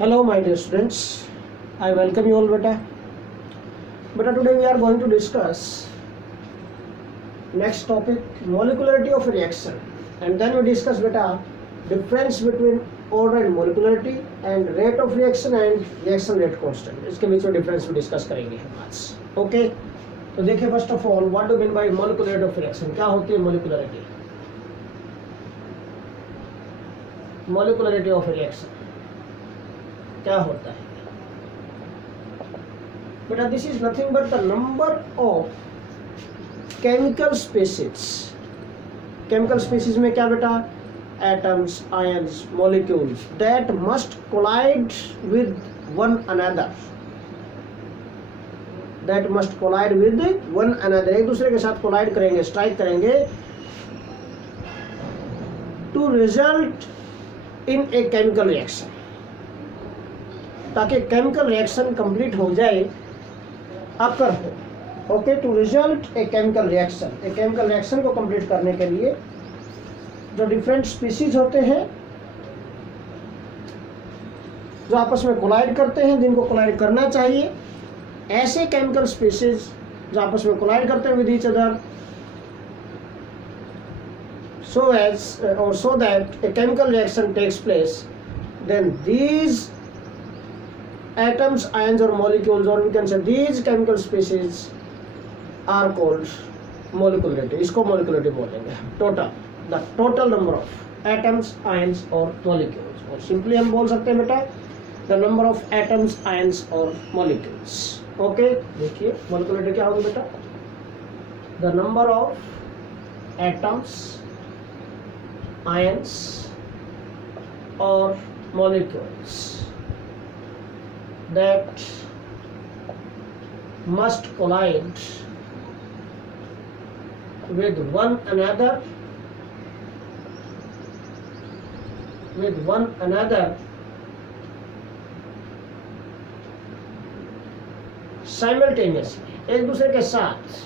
Hello my dear students, I welcome you all beta. Beta, today we are going to discuss next topic, molecularity of a reaction, and then we discuss beta difference between order and molecularity and rate of reaction and reaction rate constant. इसके बीच में difference भी discuss करेंगे हम आज. Okay, तो देखिए first of all what do you mean by molecularity of reaction? क्या होती है molecularity? Molecularity of a reaction क्या होता है बेटा? This is nothing but the number of chemical species. Chemical species में क्या बेटा? Atoms, ions, molecules that must collide with one another. That must collide with one another, एक दूसरे के साथ कोलाइड करेंगे, स्ट्राइक करेंगे to result in a chemical reaction, ताकि केमिकल रिएक्शन कंप्लीट हो जाए, अकर हो. Okay, to result a chemical reaction. A chemical reaction को कंप्लीट करने के लिए जो डिफरेंट स्पीसीज होते हैं जो आपस में कोलाइड करते हैं, जिनको कोलाइड करना चाहिए, ऐसे केमिकल स्पीसीज जो आपस में कोलाइड करते हैं with each other, so as or so that a chemical reaction takes place, then these atoms, ions or molecules, or we can say these chemical species are called molecularity. इसको molecularity बोलेंगे. total, the total number of atoms, ions or molecules, और simply हम बोल सकते हैं बेटा the number of atoms, ions or molecules. okay, देखिए molecularity क्या होगी बेटा? the number of atoms, ions or molecules that must collide with one another simultaneously, एक दूसरे के साथ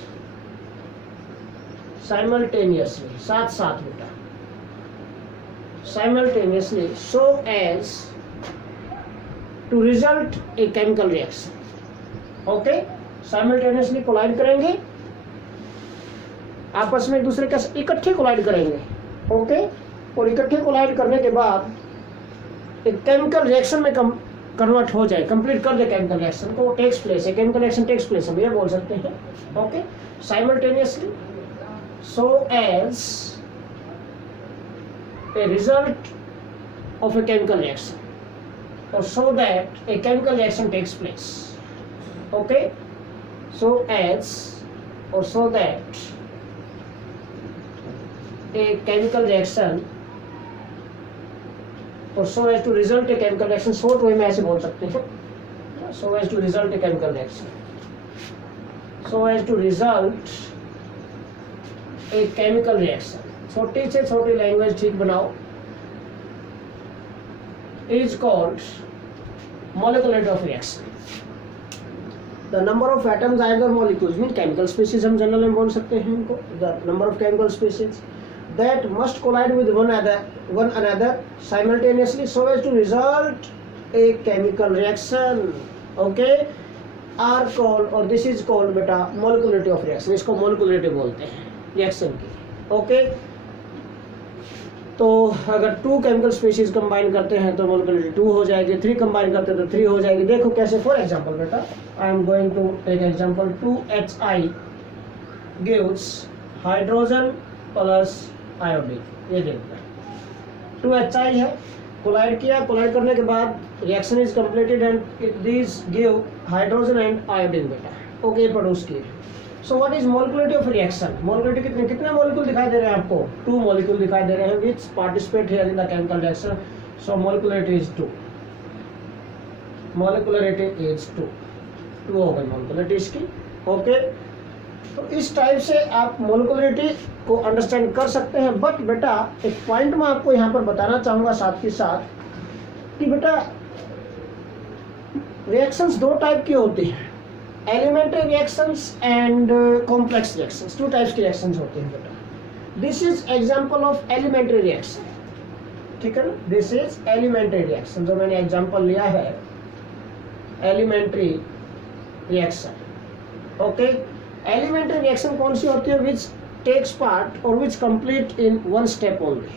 simultaneously, साथ बेटा, simultaneously, so as to result a chemical reaction. okay, simultaneously collide करेंगे, आपस में एक दूसरे के इकट्ठे कोलाइड करेंगे. ओके, और इकट्ठे कोलाइड करने के बाद एक केमिकल रिएक्शन में कन्वर्ट हो जाए, कंप्लीट कर दे केमिकल रिएक्शन को, टेक्स प्लेस, एक केमिकल रिएक्शन टेक्स प्लेस, हम ये बोल सकते हैं. Okay, simultaneously, so as a result of a chemical reaction, or so that a chemical reaction takes place. okay, so as or so that a chemical reaction, or so as to result a chemical reaction, short way में ऐसे बोल सकते हैं, so as to result a chemical reaction, so as to result a chemical reaction. छोटी से छोटी language ठीक बनाओ, is called molecularity of reaction. the number of atoms, ions or molecules mean chemical species, हम जनरल में बोल सकते हैं इनको. the number of chemical species that must collide with one another simultaneously so as to result a chemical reaction. okay, are called, or this is called बेटा molecularity of reaction. इसको molecularity बोलते हैं reaction की. Okay, तो अगर 2 chemical species combine करते हैं तो मोलिकुलरिटी 2 हो जाएगी, 3 कंबाइन करते हैं तो 3 हो जाएगी. देखो कैसे. फॉर एग्जांपल बेटा, I am going to take example. 2HI gives hydrogen plus iodine. ये देखो 2HI है, कोलाइड किया, कोलाइड करने के बाद reaction is completed and this give hydrogen and iodine बेटा. ओके, प्रोड्यूस किए. So what is molecularity of reaction? Molecularity कितने मॉलिक्यूल दिखाई दे रहे हैं आपको? 2 मॉलिक्यूल दिखाई दे रहे हैं which participate here in the chemical reaction. So molecularity is 2. Molecularity is 2 हो गई मोलिकुलरिटी इसकी. ओके, तो इस टाइप से आप मोलिकुलरिटी को अंडरस्टैंड कर सकते हैं. बट बेटा एक पॉइंट मैं आपको यहाँ पर बताना चाहूँगा साथ के साथ कि बेटा रिएक्शंस 2 टाइप की होती हैं, elementary reactions and complex reactions. 2 types की रिएक्शंस होती हैं बेटा. This is example of elementary reaction. ठीक है ना, दिस इज एलिमेंट्री रिएक्शन। जो मैंने एग्जांपल लिया है elementary reaction. Okay, elementary reaction कौन सी होती है? विच टेक्स पार्ट और which complete in one step only.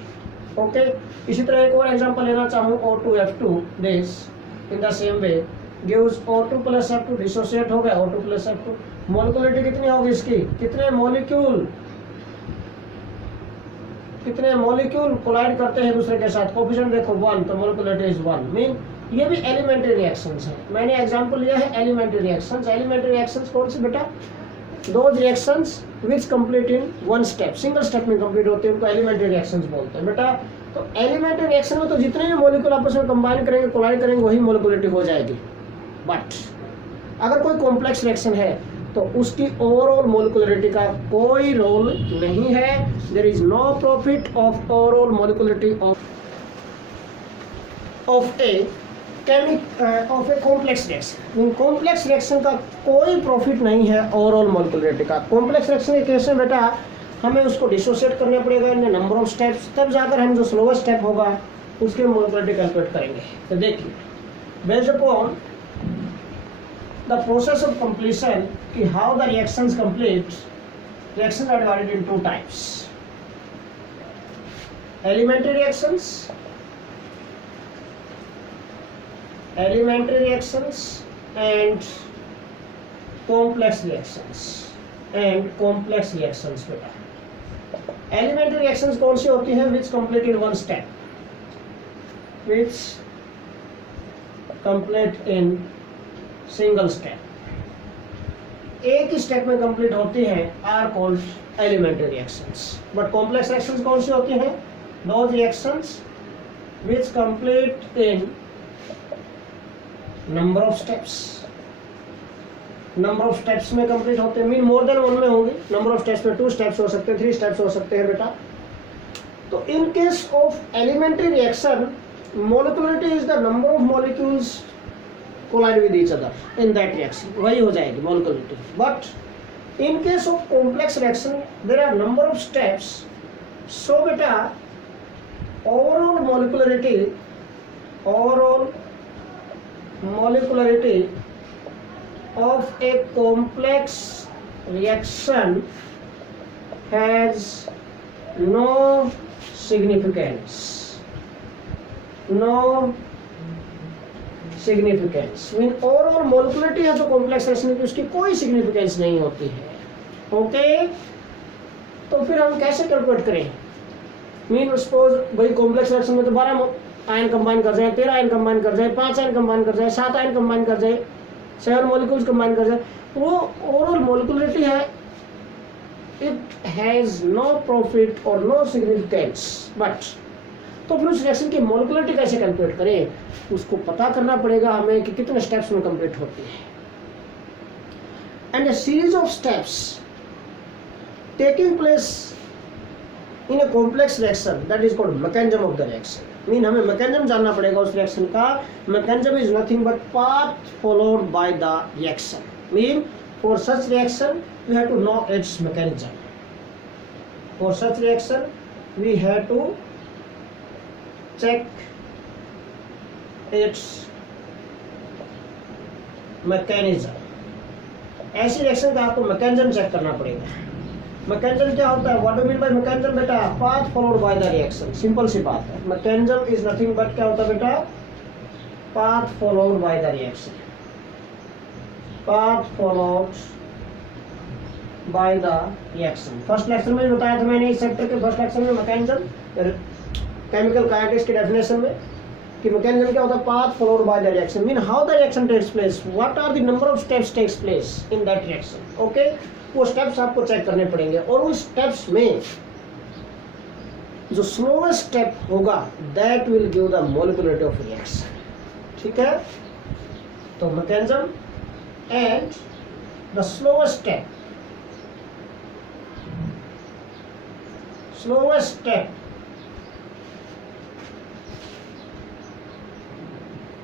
Okay, इसी तरह एक और एग्जांपल लेना चाहूँ O2F2, this in the same way gives O2 plus F2, dissociate हो गया O2 प्लस F2। मोलिकुलरिटी कितनी होगी इसकी? कितने मॉलिक्यूल कोलाइड करते हैं दूसरे के साथ? कोफिशिएंट देखो 1, तो मोलिकुलरिटी इज 1। मीन ये भी एलिमेंट्री रिएक्शंस है। मैंने एग्जांपल लिया है एलिमेंट्री रिएक्शंस। एलिमेंट्री रिएक्शंस कौन सी बेटा? Those reactions which complete in one step, single step में कंप्लीट होते हैं, उनको एलिमेंट्री रिएक्शंस बोलते हैं बेटा। तो एलिमेंट्री रिएक्शन में तो जितने भी मॉलिक्यूल आपस में कंबाइन करेंगे, कोलाइड करेंगे, वही मोलिकुलरिटी हो जाएगी। बट अगर कोई कॉम्प्लेक्स रिएक्शन है तो उसकी ओवरऑल मोलिकुलरिटी का कोई रोल नहीं है। There is no profit of overall molecularity of a complex reaction. Complex reaction का कोई प्रॉफिट नहीं है ओवरऑल मोलिकुलरिटी का। कॉम्प्लेक्स रिएक्शन के केस में बेटा हमें उसको डिसोसिएट करना पड़ेगा इन नंबर ऑफ स्टेप्स, तब जाकर हम जो स्लोवेस्ट स्टेप होगा उसके मोलिकुलरिटी कैलकुलेट करेंगे। तो देखिए, based upon the process of completion कि how the reactions complete, reactions are divided in 2 types, elementary reactions and complex reactions बेटा। एलिमेंट्री रिएक्शंस कौन सी होती हैं? Which complete in one step, which complete in single step, एक ही step में complete होती है, are called elementary reactions. But complex reactions कौन सी होती हैं? Those reactions which complete in number of steps में कंप्लीट होते हैं। मीन मोर देन 1 में होंगे। नंबर ऑफ स्टेप्स में 2 स्टेप्स हो सकते हैं, 3 स्टेप्स हो सकते हैं बेटा। तो in case of elementary reaction, molecularity is the number of molecules collide with each other in that reaction, वही हो जाएगी molecularity. But in case of complex reaction there are number of steps, so बेटा overall molecularity of a complex reaction has no significance. Mean overall molecularity है तो complex reaction की उसकी कोई significance नहीं होती है। ओके, तो फिर हम कैसे कैलकुलेट करें? मीन सपोज भाई कॉम्प्लेक्स रिएक्शन में तो 12 आयन कंबाइन कर जाए, 13 आयन कंबाइन कर जाए, 5 आयन कंबाइन कर जाए, 7 आयन कंबाइन कर जाए, 7 मॉलिक्यूल्स कंबाइन कर जाए, वो ओवरऑल मोलिकुलरिटी है, इट हैज नो प्रॉफिट और नो सिग्निफिकेंस। बट तो फिर उस रिएक्शन की मोलिकुलरिटी कैसे कैलकुलेट करें? उसको पता करना पड़ेगा हमें कि कितने स्टेप्स में कंप्लीट होती है। And a series of steps taking place in a complex reaction, that is called mechanism of the reaction. Mean हमें मैकेनिज्म जानना पड़ेगा उस रिएक्शन का। Mechanism is nothing but path followed by the reaction. Mean for such reaction we have to know its mechanism. For such reaction we have to check its mechanism. ऐसी reaction का आपको mechanism check करना पड़ेगा। Mechanism क्या होता है? What do mean by mechanism बेटा? Path followed by the reaction. Simple सी बात है। मैकेनिज्म इज नथिंग बट क्या होता है बेटा? Path followed by the reaction. Path followed by the reaction. First lecture में बताया था मैंने, इस चैप्टर के फर्स्ट लेक्चर में मैकेनिज्म केमिकल काइनेटिक्स की डेफिनेशन में कि मैकेनिज्म क्या होता है? Path followed by the reaction. Mean how the reaction takes place, what are the number of steps takes place in that reaction. Okay, वो steps आपको check करने पड़ेंगे और उन स्टेप्स में जो स्लोवेस्ट स्टेप होगा that will give the molecularity of reaction. ठीक है, तो mechanism and the slowest step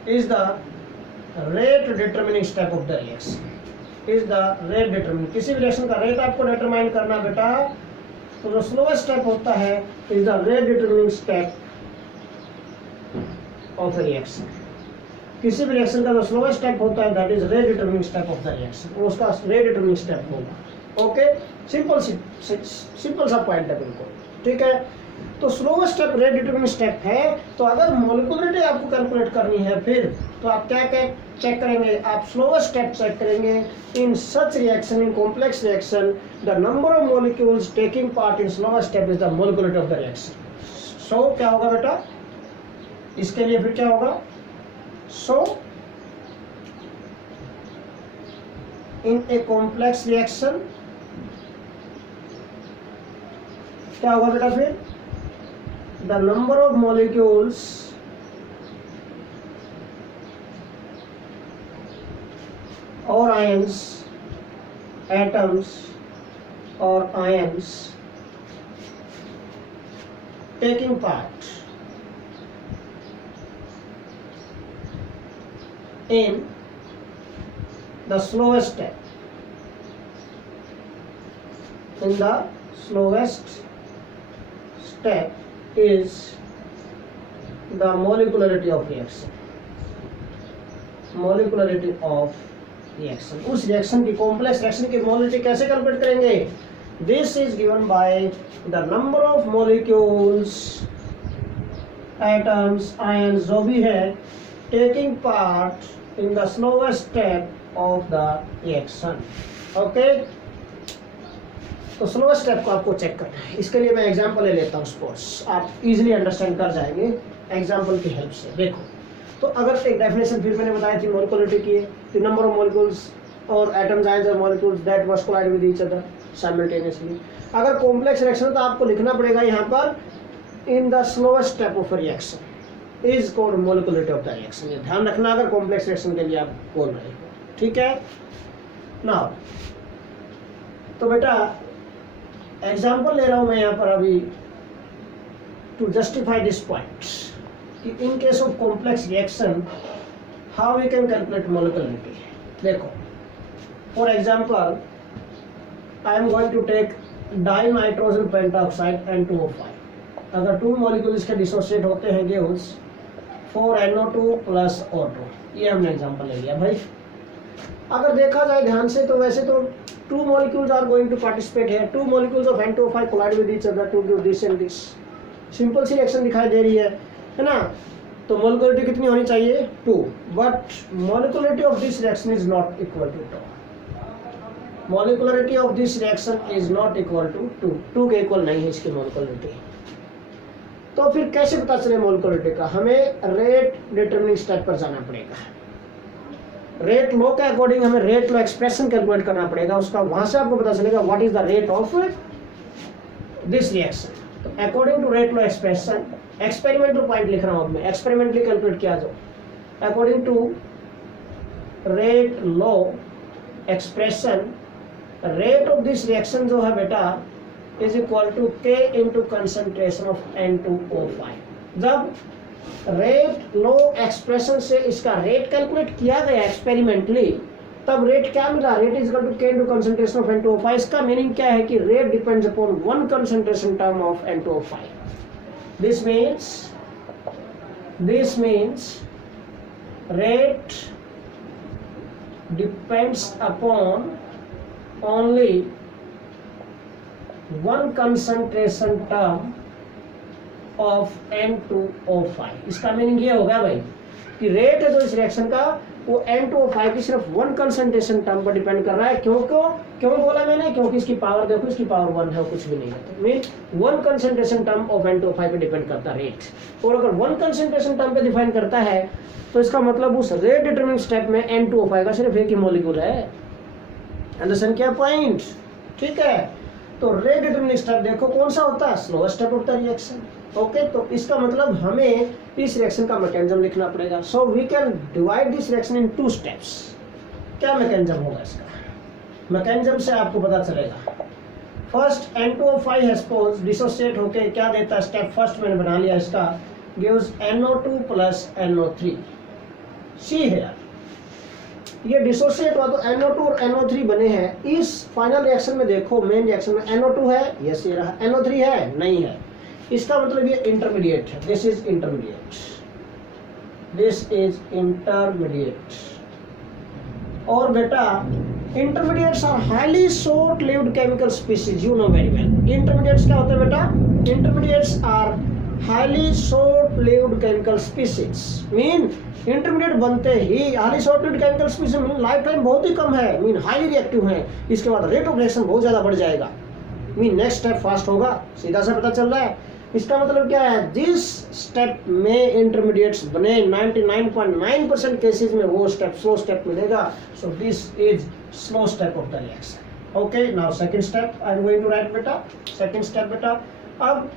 is the rate determining step of the reaction. Is the rate determining, किसी भी रिएक्शन का रेट आपको डिटरमाइन करना बेटा, तो जो स्लोवेस्ट स्टेप होता है is the rate determining step of A reaction. किसी भी रिएक्शन का जो स्लोएस्ट स्टेप होता है that is rate determining step of the reaction, वो उसका रेट डिटरमिनिंग स्टेप होगा। ओके, सिंपल सा पॉइंट है बिल्कुल, ठीक है। तो slowest step rate determining step है। तो अगर मॉलिक्यूलरिटी आपको कैलकुलेट करनी है फिर तो आप क्या क्या चेक करेंगे, आप स्लोएस्ट स्टेप चेक करेंगे। In such reaction, in complex reaction, the number of molecules taking part in slowest step is the molecularity of the reaction. So क्या होगा बेटा, इसके लिए फिर क्या होगा, सो इन ए कॉम्प्लेक्स रिएक्शन क्या होगा बेटा, फिर द नंबर ऑफ मॉलिक्यूल्स और आयंस, एटम्स और ions taking part in the slowest step, in the slowest step is the molecularity of reaction, molecularity of reaction। उस रिएक्शन की, कॉम्प्लेक्स रिएक्शन की मोलिकुलरिटी कैसे कैलकुलेट करेंगे, this is given by the number of molecules, atoms, ions जो भी है taking part in the slowest step of the reaction। Okay, तो slowest step को आपको चेक करना है। इसके लिए मैं एग्जांपल ले लेता हूँ, स्पोर्ट्स आप इजीली अंडरस्टैंड कर जाएंगे एग्जांपल की हेल्प से। देखो, तो अगर एक डेफिनेशन फिर मैंने बताई थी मॉलिक्यूलरिटी की, द नंबर ऑफ मॉलिक्यूल्स और एटम्स, आयंस और molecules that must collide with each other simultaneously. अगर कॉम्प्लेक्स रिएक्शन है तो आपको लिखना पड़ेगा यहाँ पर in the slowest step of reaction is called molecularity of the reaction. ये ध्यान रखना अगर कॉम्प्लेक्स रिएक्शन के लिए आप बोल रहे हो, ठीक है। नाउ तो बेटा एग्जांपल ले रहा हूं मैं यहाँ पर अभी टू जस्टिफाई दिस पॉइंट कि in case of complex reaction how we can calculate molecularity. देखो, for example I am going to take dinitrogen pentoxide N2O5। अगर टू मॉलिक्यूल्स के डिसोसिएट होते हैं गिव्स 4NO2 + O2। ये हमने एग्जांपल ले लिया भाई। अगर देखा जाए ध्यान से तो वैसे तो two molecules are going to participate है, two molecules of N2O5 collide with each other to give this and this. Simple सी रिएक्शन दिखाई दे रही है ना। तो मोलिकुलरिटी कितनी होनी चाहिए, 2, but molecularity of this reaction is not equal to 2। Molecularity of this reaction is not equal to 2 के इक्वल नहीं है इसकी मोलिकुलरिटी। तो फिर कैसे पता चले मोलिकुलरिटी का, हमें रेट डिटरमिनिंग स्टेप पर जाना पड़ेगा। रेट लॉ के अकॉर्डिंग हमें रेट लॉ एक्सप्रेशन कैलकुलेट करना पड़ेगा उसका, वहां से आपको पता चलेगा what is the rate of this reaction. तो according to rate law expression, experimental point लिख रहा हूं अब मैं, एक्सपेरिमेंटली कैलकुलेट किया जो according to rate law expression, rate of this reaction जो है बेटा is equal to K into concentration of N2O5। जब रेट लो एक्सप्रेशन से इसका रेट कैलकुलेट किया गया एक्सपेरिमेंटली, तब रेट क्या मिला, rate is equal to K into concentration of N2O5। इसका मीनिंग क्या है कि rate depends upon one concentration term of N2O5। This means rate depends upon only one concentration term of N2O5। इसका meaning ये होगा भाई कि रेट है जो इस रिएक्शन का वो N2O5 की सिर्फ वन कंसंट्रेशन टर्म पर डिपेंड कर रहा है। क्यों बोला मैंने, क्योंकि इसकी पावर देखो, इसकी पावर 1 है, कुछ भी नहीं है। तो mean one concentration term of N2O5 पे डिपेंड करता है रेट। और अगर वन कंसंट्रेशन टर्म पे डिफाइन करता है तो इसका मतलब उस रेट डिटरमिनिंग स्टेप में N2O5 का सिर्फ एक ही मॉलिक्यूल है। अंडरस्टैंड क्या पॉइंट, ठीक है। तो रेट डिटरमिनिंग स्टेप देखो कौन सा होता है, slowest step of the reaction. Okay, तो इसका मतलब हमें इस रिएक्शन का मैकेनिज्म लिखना पड़ेगा। So we can divide this reaction in 2 steps. क्या मैकेनिज्म होगा इसका, मैकेनिज्म से आपको पता चलेगा। फर्स्ट N2O5 हैज डिसोसिएट होकर क्या देता है, स्टेप फर्स्ट मैंने बना लिया इसका, गिव्स NO2 + NO3। सी है ये डिसोसिएट हुआ तो NO2 और NO3 बने हैं। इस फाइनल रिएक्शन में देखो, मेन रिएक्शन में NO2 है, यस ये रहा, NO3 है, नहीं है। इसका मतलब ये इंटरमीडिएट है, this is intermediate. This is intermediate. और बेटा intermediates are highly short lived chemical species, you know very well. Intermediates क्या होते हैं बेटा? Intermediates are highly short lived chemical species, mean intermediate बनते ही highly short lived chemical species mean life time बहुत ही कम है, मीन हाईली रिएक्टिव है। इसके बाद रेट ऑफ रिएक्शन बहुत ज्यादा बढ़ जाएगा, मीन नेक्स्ट स्टेप फास्ट होगा, सीधा सा पता चल रहा है। इसका मतलब क्या है? जिस स्टेप में इंटरमीडिएट्स बने 99.9% केसेस में वो स्टेप स्लो स्टेप मिलेगा। So this is slow step of the reaction. Okay, now second step I am going to write बेटा। सेकंड स्टेप बेटा, अब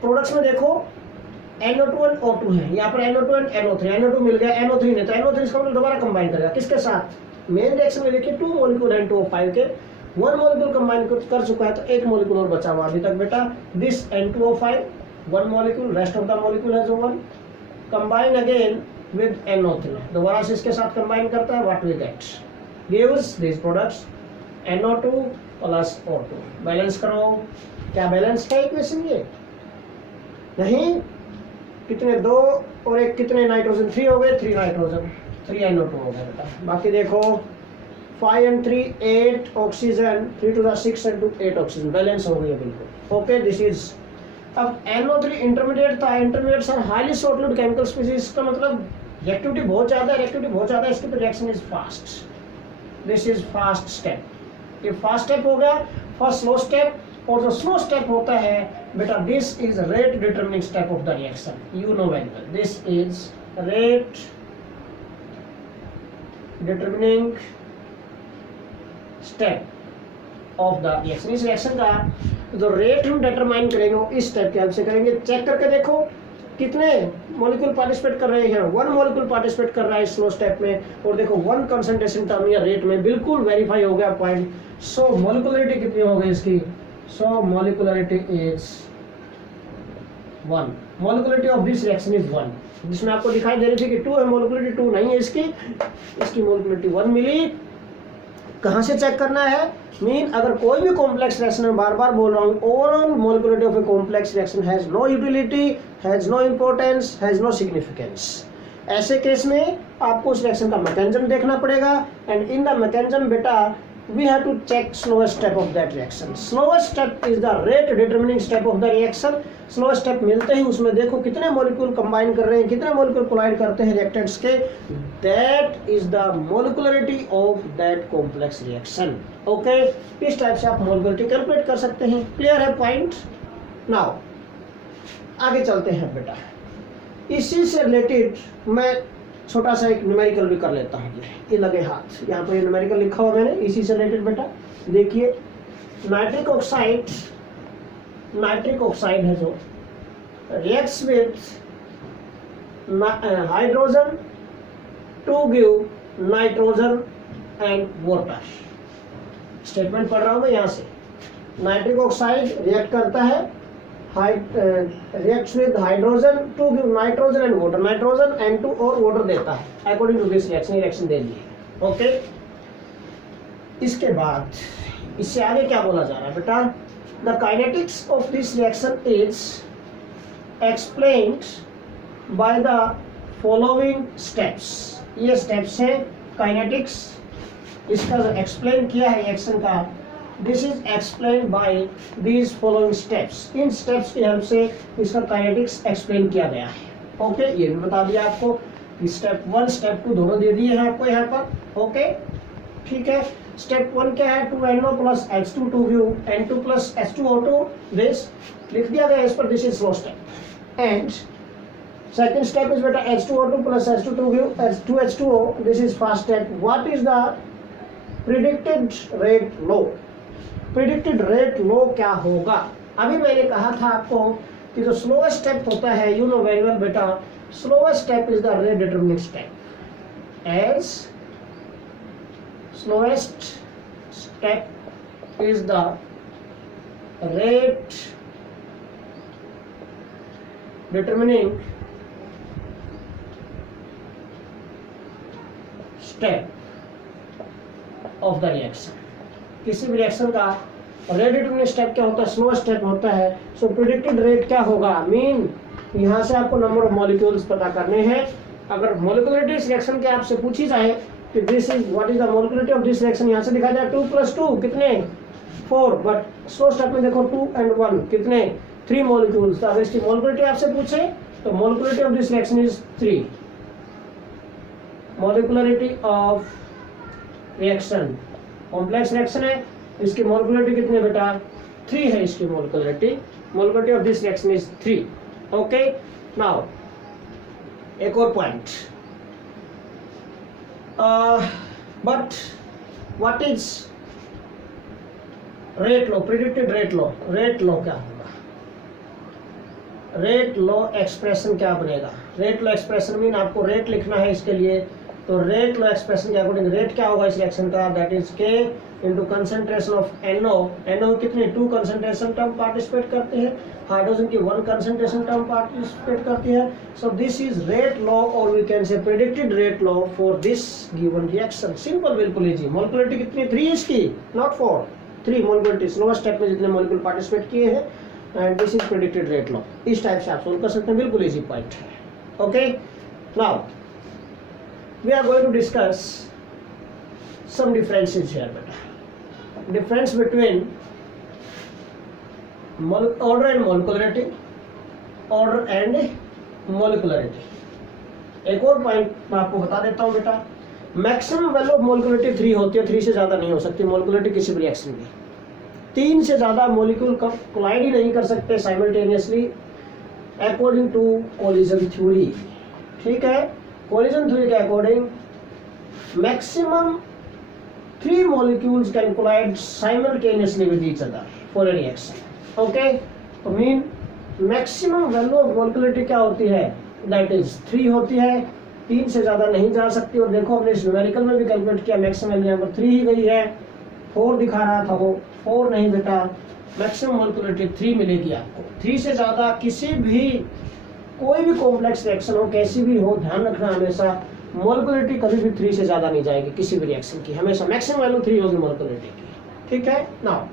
प्रोडक्ट्स में देखो NO2 और O2 है, यहाँ पर NO2 और NO3, NO2 मिल गया, NO3 नहीं, तो NO3 इसका मतलब दोबारा कंबाइन करेगा किसके साथ? मेन रिएक्शन में देखिए 2 मॉलिक्यूल है 2O5 के, 1 मॉलिक्यूल कंबाइन कर चुका है, तो 1 मॉलिक्यूल और बचा हुआ अभी तक बेटा। This N2O5 1 molecule, rest of the molecule है जो 1 कंबाइन अगेन विद NO3, दोबारा से इसके साथ कंबाइन करता है, what we get gives this products NO2 plus O2। Balance करो, क्या बैलेंस है इक्वेशन ये? नहीं, कितने 2 और 1 कितने नाइट्रोजन? 3 हो गए, 3 नाइट्रोजन, 3 NO2 हो गया बेटा। बाकी देखो 5 and 3 8 oxygen, 3 to the 6 and 2 8 oxygen, balance हो गई बिल्कुल। Okay, this is. अब NO3 इंटरमीडिएट था, intermediates are highly short lived chemical species, का मतलब रिएक्टिविटी बहुत ज्यादा है, इसके पर reaction is fast, this is fast step. ये फास्ट स्टेप हो गया, फर्स्ट स्लो स्टेप। और जो स्लो स्टेप होता है बेटा, this is rate determining step of the reaction, you know very well, this is rate determining step of the reaction. इस reaction का जो रेट हम डिटरमाइन करेंगे वो इस स्टेप के हेल्प से करेंगे। चेक करके देखो कितने मॉलिक्यूल पार्टिसिपेट कर रहे हैं, 1 मॉलिक्यूल पार्टिसिपेट कर रहा है स्लो स्टेप में, और देखो 1 कंसंट्रेशन टर्म या रेट में बिल्कुल वेरीफाई हो गया पॉइंट। सो मॉलिक्यूलरिटी कितनी हो गई इसकी? So molecularity is 1, molecularity of this reaction is 1, जिसमें आपको दिखाई दे रही थी कि 2 है, मॉलिक्यूलरिटी 2 नहीं है इसकी मॉलिक्यूलरिटी 1 मिली। कहाँ से चेक करना है? मीन अगर कोई भी कॉम्प्लेक्स रिएक्शन, मैं बार बार बोल रहा हूँ, overall molecularity of a complex reaction has no utility, has no importance, has no significance. ऐसे केस में आपको उस रिएक्शन का मैकेनिज्म देखना पड़ेगा, एंड इन द मैकेनिज्म बेटा we have to check slowest step of that reaction. Slowest step is the rate determining step of the reaction. Slowest step मिलते ही उसमें देखो कितने मॉलिक्यूल कंबाइन कर रहे हैं, कितने मॉलिक्यूल कोलाइड करते हैं रिएक्टेंट्स के, that is the molecularity of that complex reaction. Okay, इस टाइप से आप मॉलिक्यूलरिटी कैलकुलेट कर सकते हैं। क्लियर है पॉइंट? नाउ आगे चलते हैं बेटा। इसी से रिलेटेड मैं छोटा सा एक न्यूमेरिकल भी कर लेता हूँ। ये लगे हाथ, यहाँ पर ये न्यूमेरिकल लिखा हुआ मैंने, इसी से रिलेटेड बेटा। देखिए नाइट्रिक ऑक्साइड है जो reacts with hydrogen to give nitrogen and water. Statement पढ़ रहा हूँ मैं यहाँ से। नाइट्रिक ऑक्साइड रिएक्ट करता है, reacts with hydrogen to give nitrogen and water, nitrogen N2 और water देता है according to this reaction दे दी है। ओके, इसके बाद इससे आगे क्या बोला जा रहा है बेटा? The kinetics of this reaction is explained by the following steps। ये steps है kinetics, इसका जो एक्सप्लेन किया है रिएक्शन का, this is explain by these following steps. In steps की हेल्प से इसका काइनेटिक्स एक्सप्लेन किया गया है। ओके, ये भी बता दिया आपको, स्टेप 1 स्टेप 2 दोनों दे दिए हैं आपको यहाँ पर। ओके, ठीक है। स्टेप 1 क्या है? 2NO plus H2 to give N2 plus H2O2, this लिख दिया गया इस पर, this is slow step. And second step is बेटा H2O2 plus H2 to give H2O, this is fast step. What is the predicted rate law? Predicted rate law क्या होगा? अभी मैंने कहा था आपको कि जो स्लोएस्ट स्टेप होता है, यू नो वेरी वेल बेटा, slowest step is the rate determining step. As slowest step is the rate determining step of the reaction. किसी भी रिएक्शन का रेट डिटरमिनिंग स्टेप क्या होता है? स्लो स्टेप होता है। सो प्रिडिक्टेड रेट क्या होगा? मीन यहाँ से आपको नंबर ऑफ मॉलिक्यूल्स पता करने हैं, अगर मोलिकुलरिटी इस रिएक्शन के आपसे पूछी जाए कि this is what is the molecularity of this reaction, यहाँ से दिखा जाए 2 + 2 कितने 4, बट स्लो स्टेप में देखो 2 and 1 कितने 3 मॉलिक्यूल्स। तो अगर इसकी मोलिकुलरिटी आपसे पूछे तो molecularity of this reaction is 3। Molecularity of reaction, complex reaction है, इसकी मोलिकुलरिटी कितनी है बेटा 3 है इसकी molecularity. Molecularity of this reaction is 3। Okay, now एक और point, but what is rate law, predicted rate law. Rate law क्या होगा, रेट लॉ एक्सप्रेशन क्या बनेगा। रेट लॉ एक्सप्रेशन मीन आपको रेट लिखना है इसके लिए, तो रेट लॉ एक्सप्रेशन के अकॉर्डिंग रेट क्या होगा इस रिएक्शन का, दैट इज के into concentration of NO। NO कितने 2 कंसंट्रेशन टर्म पार्टिसिपेट करते हैं, हाइड्रोजन की 1 कंसंट्रेशन टर्म पार्टिसिपेट करती है। So this is rate law और we can say predicted rate law for this given reaction. Simple, बिल्कुल इजी। मोलिकुलरिटी कितनी 3 इसकी, नॉट 4, 3 मोलिकुलरिटी स्लोएस्ट स्टेप में जितने मोलिक्यूल पार्टिसिपेट किए हैं, and this is predicted rate law. इस टाइप से आप सोल्व कर सकते हैं, बिल्कुल इजी पॉइंट है। Okay, now we are going to discuss some differences here beta. Difference between order and molecularity, order and molecularity। एक और पॉइंट मैं आपको बता देता हूँ बेटा, मैक्सिमम वैल्यू ऑफ मोलिकुलरिटी 3 होती है, 3 से ज्यादा नहीं हो सकती मोलिकुलरिटी किसी भी रिएक्शन की। 3 से ज्यादा मोलिक्यूल कोलाइड ही नहीं कर सकते simultaneously according to collision theory. ठीक है, कोलिजन थ्योरी के according maximum 3 molecules can collide simultaneously with each other for a reaction. Okay, तो mean maximum value of molecularity क्या होती है, दैट इज 3 होती है, 3 से ज्यादा नहीं जा सकती। और देखो हमने इस न्यूमेरिकल में भी कैलकुलेट किया, मैक्सिमम वैल्यू यहाँ पर 3 ही गई है, 4 दिखा रहा था वो 4 नहीं बेटा, मैक्सिमम मोलिकुलरिटी 3 मिलेगी आपको। 3 से ज्यादा किसी भी कोई भी कॉम्प्लेक्स रिएक्शन हो, कैसी भी हो, ध्यान रखना हमेशा मोलिकुलरिटी कभी भी 3 से ज्यादा नहीं जाएगी किसी भी रिएक्शन की, हमेशा मैक्सिमम वैल्यू 3 होगी मोलिकुलरिटी की। ठीक है, नाउ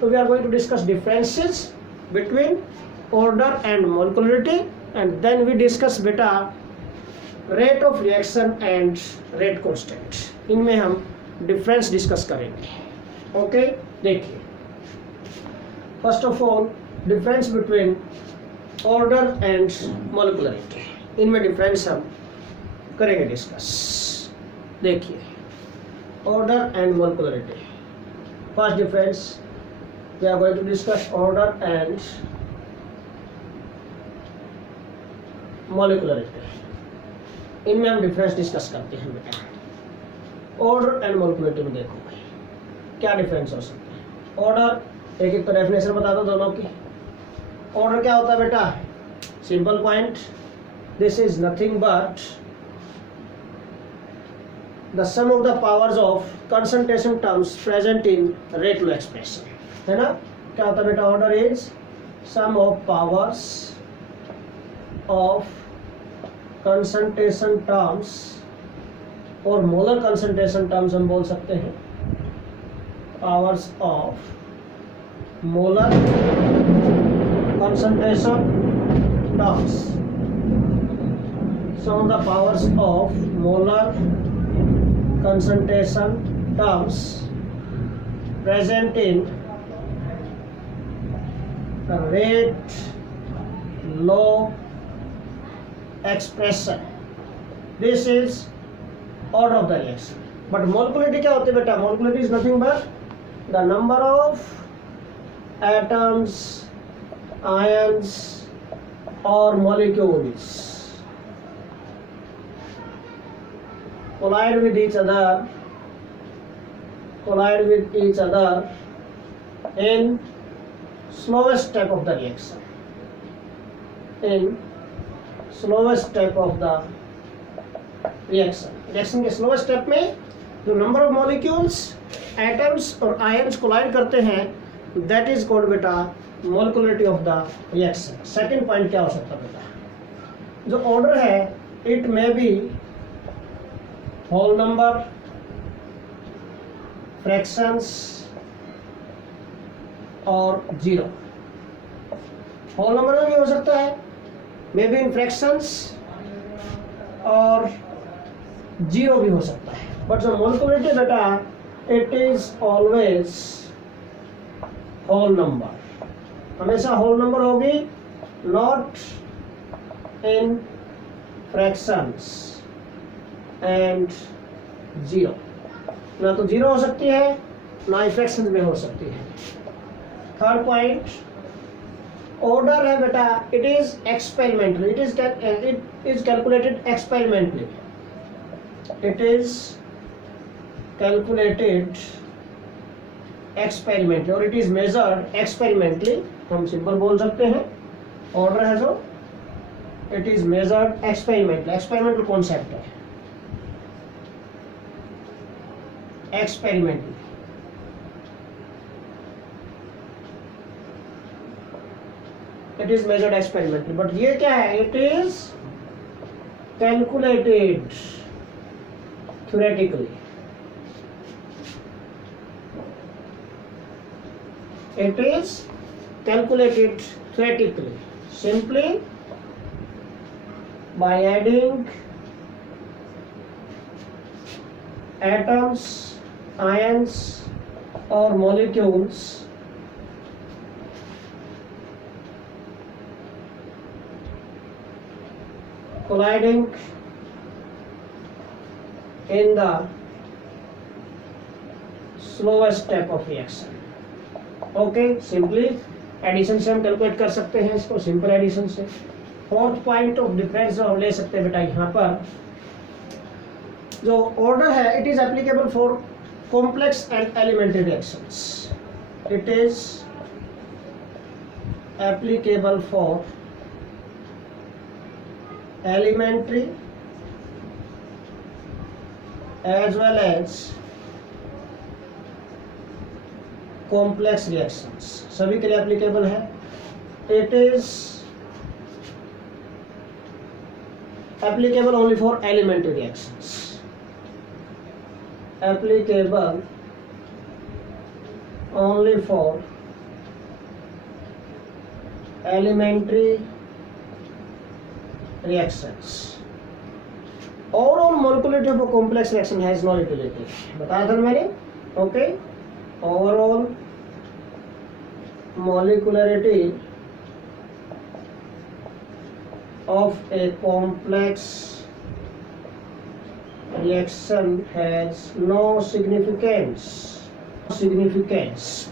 तो we are going to discuss differences between order and molecularity, and then we discuss बेटा rate of reaction and rate constant. इनमें हम डिफरेंस डिस्कस करेंगे। ओके, देखिए first of all difference between order and molecularity, इनमें difference हम करेंगे discuss. देखिए order and molecularity, first difference we are going to discuss order and molecularity. इनमें हम डिफरेंस डिस्कस करते हैं बेटा। ऑर्डर एंड मोलिकुलरिटी में देखो क्या डिफरेंस हो सकते हैं। ऑर्डर एक एक तो डेफिनेशन बता दो दोनों की। ऑर्डर क्या होता है बेटा, simple point, this is nothing but the sum of the powers of concentration terms present in rate law expression, है ना। क्या होता है बेटा, order is sum of powers of concentration terms, और मोलर concentration terms हम बोल सकते हैं, powers of molar concentration terms, sum of the powers of molar concentration terms present in rate law expression. This is order of the reaction. But molecularity क्या होती है बेटा, molecularity is nothing but the number of atoms, ions or molecules collide with each other in slowest step of the reaction, reaction के slowest step में जो number of molecules, atoms और ions collide करते हैं, दैट इज कॉल्ड बेटा molecularity of the reaction. Second point क्या हो सकता है बेटा, जो ऑर्डर है it may be whole number, fractions और जीरो। होल नंबर में भी हो सकता है, मे बी इन फ्रैक्शंस और 0 भी हो सकता है, बट जो मोलिकुलरिटी बेटा it is always whole number, हमेशा होल नंबर होगी, नॉट इन फ्रैक्शंस एंड 0, ना तो 0 हो सकती है ना ही फ्रैक्शंस में हो सकती है। थर्ड पॉइंट, ऑर्डर है बेटा it is experimentally, it is calculated experimentally, it is calculated experimentally और इट इज मेजर्ड एक्सपेरिमेंटली। हम सिंपल बोल सकते हैं ऑर्डर है जो it is measured experimentally, experimental concept है, experimentally. It is measured experimentally, but ये क्या है, it is calculated theoretically, it is calculated theoretically simply by adding atoms, ions or molecules colliding in the slowest step of reaction। Okay, simply addition से हम calculate कर सकते हैं इसको, simple addition से। फोर्थ पॉइंट ऑफ डिफरेंस जो हम ले सकते हैं बेटा यहाँ पर, जो ऑर्डर है it is applicable for complex and elementary reactions, it is applicable for elementary as well as complex reactions, सभी के लिए एप्लीकेबल है। It is applicable only for elementary reactions, applicable only for elementary reactions. Overall molecularity of a complex reaction has no utility, बताया था मैंने। Okay, overall molecularity of a complex reaction has no significance,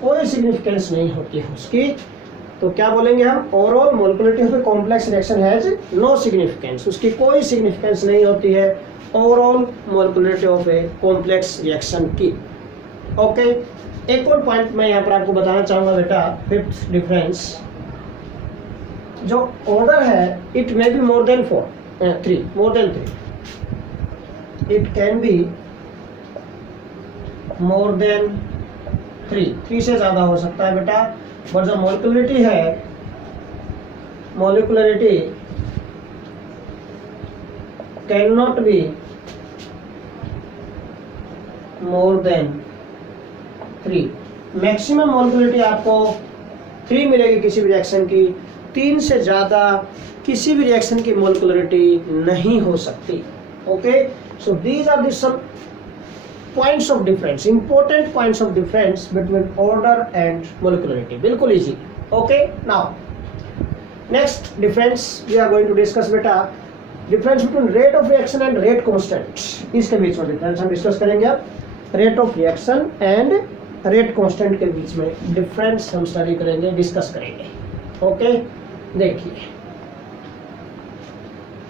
कोई significance नहीं होती है उसकी, तो क्या बोलेंगे हम, overall molecularity of a complex reaction has no significance, उसकी कोई सिग्निफिकेंस नहीं होती है overall molecularity of a complex reaction की। ओके, एक और पॉइंट मैं यहाँ पर आपको बताना चाहूंगा बेटा, फिफ्थ डिफरेंस, जो ऑर्डर है it may be more than 3, more than 3, it can be more than 3 से ज्यादा हो सकता है बेटा, बट जो मोलिकुलरिटी है, molecularity can not be more than 3। Maximum molecularity आपको 3 मिलेगी किसी भी रिएक्शन की, 3 से ज्यादा किसी भी रिएक्शन की मोलिकुलरिटी नहीं हो सकती। Okay, so these are the some points of difference, important points of difference between order and molecularity, बिल्कुल easy. Okay, now next difference we are going to discuss बेटा, difference between rate of reaction and rate constant, इसके बीच में difference हम discuss करेंगे। अब rate of reaction and rate constant के बीच में डिफरेंस हम स्टडी करेंगे, डिस्कस करेंगे। ओके, देखिए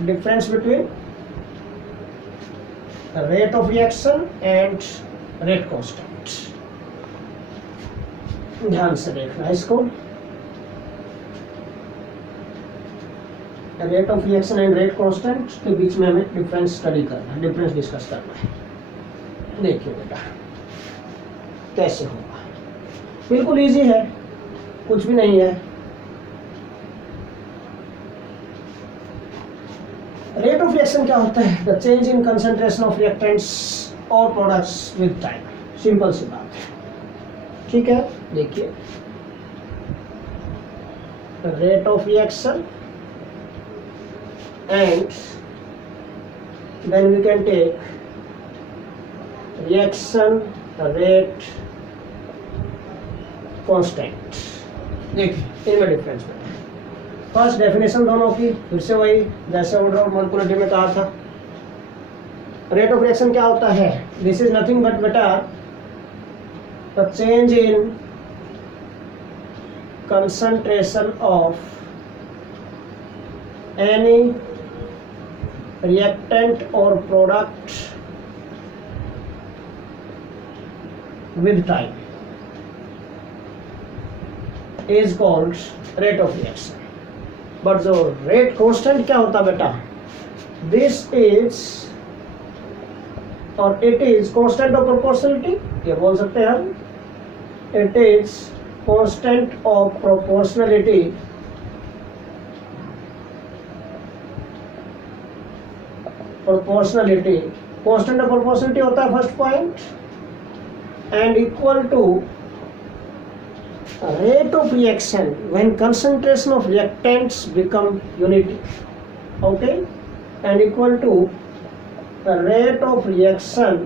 difference between rate of reaction and rate constant, ध्यान से देखना है इसको। Rate of reaction and rate constant के बीच में हमें डिफरेंस स्टडी करना है, डिफरेंस डिस्कस करना है। देखिए बेटा कैसे होगा, बिल्कुल इजी है, कुछ भी नहीं है। रेट ऑफ रिएक्शन क्या होता है, the change in concentration of reactants और प्रोडक्ट्स विद टाइम, सिंपल सी बात है, ठीक है। देखिए rate of reaction and then we can take reaction rate constant. देखिए इनमें डिफरेंस में फर्स्ट डेफिनेशन दोनों की फिर से वही जैसे ऑर्डर और मॉलिक्यूलरिटी में कहा था। रेट ऑफ रिएक्शन क्या होता है? दिस इज नथिंग बट बेटा the change in concentration of any reactant or product with time is called rate of reaction. But जो rate constant क्या होता बेटा? This is or it is constant of proportionality, ये बोल सकते हैं हम। It is constant of proportionality constant of proportionality होता है first point, and equal to rate of reaction when concentration of reactants become unity. Okay, and equal to the rate of reaction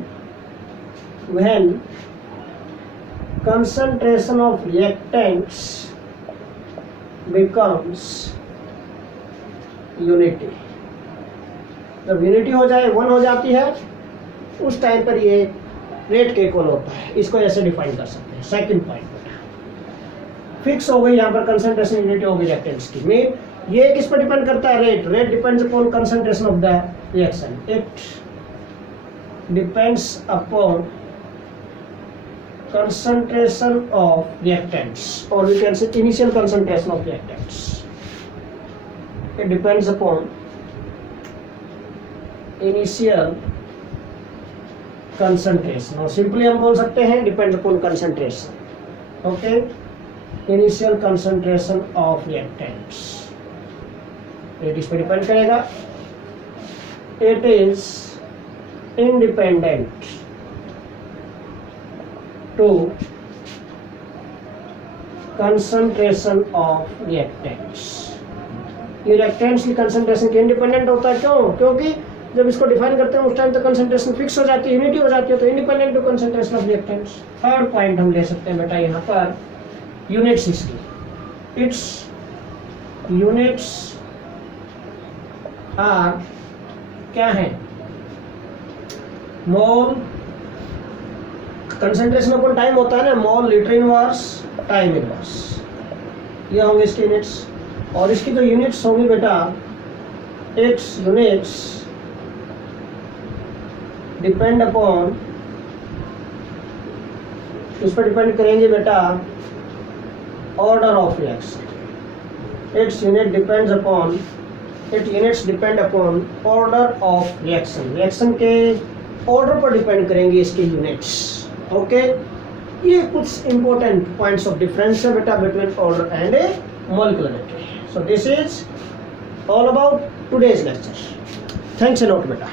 when concentration of reactants becomes unity. जब unity हो जाए, one हो जाती है, उस time पर ये rate के इक्वल होता है। इसको ऐसे डिफाइन कर सकते हैं। सेकंड पॉइंट फिक्स हो गई, यहाँ पर कंसंट्रेशन यूनिटी हो गई रिएक्टेंट्स की। मीन ये किस पर डिपेंड करता है? Rate depends upon concentration of the reaction. It depends upon concentration of reactants, or we can say initial concentration of reactants. It depends upon initial concentration, or simply हम बोल सकते हैं depends upon concentration. Okay, initial concentration of reactants. It इस पर depend करेगा। It is independent to concentration of reactants. ये reactants की concentration की independent होता है। क्यों? क्योंकि जब इसको डिफाइन करते हैं उस टाइम तक concentration फिक्स हो जाती है, यूनिटी हो जाती है, तो independent to concentration of reactants। Third point हम ले सकते हैं बेटा यहाँ पर यूनिट्स इसकी। इट्स यूनिट्स आर क्या है? मोल कंसंट्रेशन अपॉन टाइम होता है ना, mole litre inverse time inverse, ये होंगे इसके यूनिट्स। और इसकी जो यूनिट्स होंगी बेटा, इट्स यूनिट्स डिपेंड अपॉन, इस पर डिपेंड करेंगे बेटा order of reaction. Its unit depends upon, it units depend upon order of reaction. Reaction के ऑर्डर पर डिपेंड करेंगे इसके यूनिट्स। ओके, ये कुछ इंपॉर्टेंट पॉइंट्स ऑफ डिफरेंस है बेटा between order and A molecularity. So this is all about today's lecture. Thanks a lot बेटा।